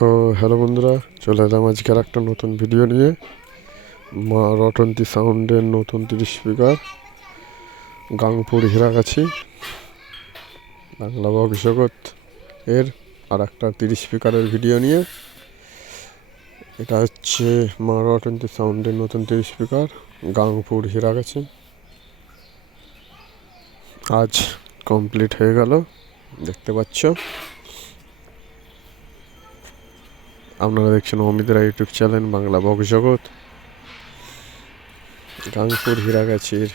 তো হ্যালো বন্ধুরা, চলে এলাম আজকের একটা নতুন ভিডিও নিয়ে। মা রটন্তি সাউন্ডের নতুন তিরিশ স্পিকার গাংপুর হীরাগাছি, বাংলা বক জগৎ এর আর একটা তিরিশ স্পিকারের ভিডিও নিয়ে। এটা হচ্ছে মা রটন্তি সাউন্ডের নতুন তিরিশ স্পিকার গাংপুর হীরাগাছি। আজ কমপ্লিট হয়ে গেল, দেখতে পাচ্ছ। আপনারা দেখছেন অমিত রায় ইউটিউব চ্যানেল, বাংলা বক জগৎ। গাংপুর হীরাগাছির,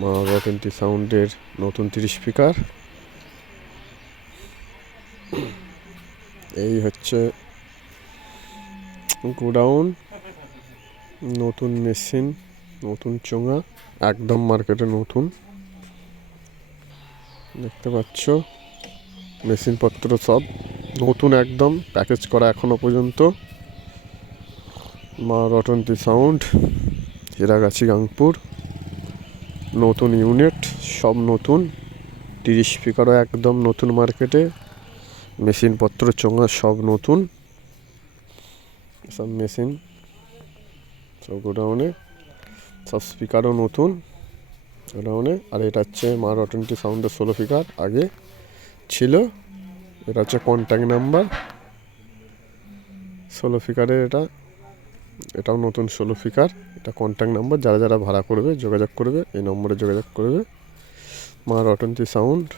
মা রটেন্টি সাউন্ডের নতুন তিরিশ স্পিকার। এই হচ্ছে গোডাউন, নতুন মেশিন, নতুন চোঙা, একদম মার্কেটে নতুন। দেখতে পাচ্ছ, মেশিনপত্র সব। নতুন একদম প্যাকেজ করা এখনও পর্যন্ত। মা রটন্তি সাউন্ড হিরাগাছি গাংপুর। নতুন ইউনিট সব নতুন। তিরিশ স্পিকারও একদম নতুন মার্কেটে মেশিনপত্র চোঙা, সব নতুন। সব মেশিন সব গোডাউনে সব স্পিকারও নতুন। গোডাউনে আর এটা হচ্ছে মা রটন্টি সাউন্ডের ষোলো স্পিকার আগে ছিল। এটা হচ্ছে কন্ট্যাক্ট নাম্বার ষোলো ফিকারের এটা। এটাও নতুন ষোলো ফিকার এটা কন্ট্যাক্ট নাম্বার যারা যারা ভাড়া করবে, যোগাযোগ করবে, এই নম্বরে যোগাযোগ করবে। মার অটন্তি সাউন্ড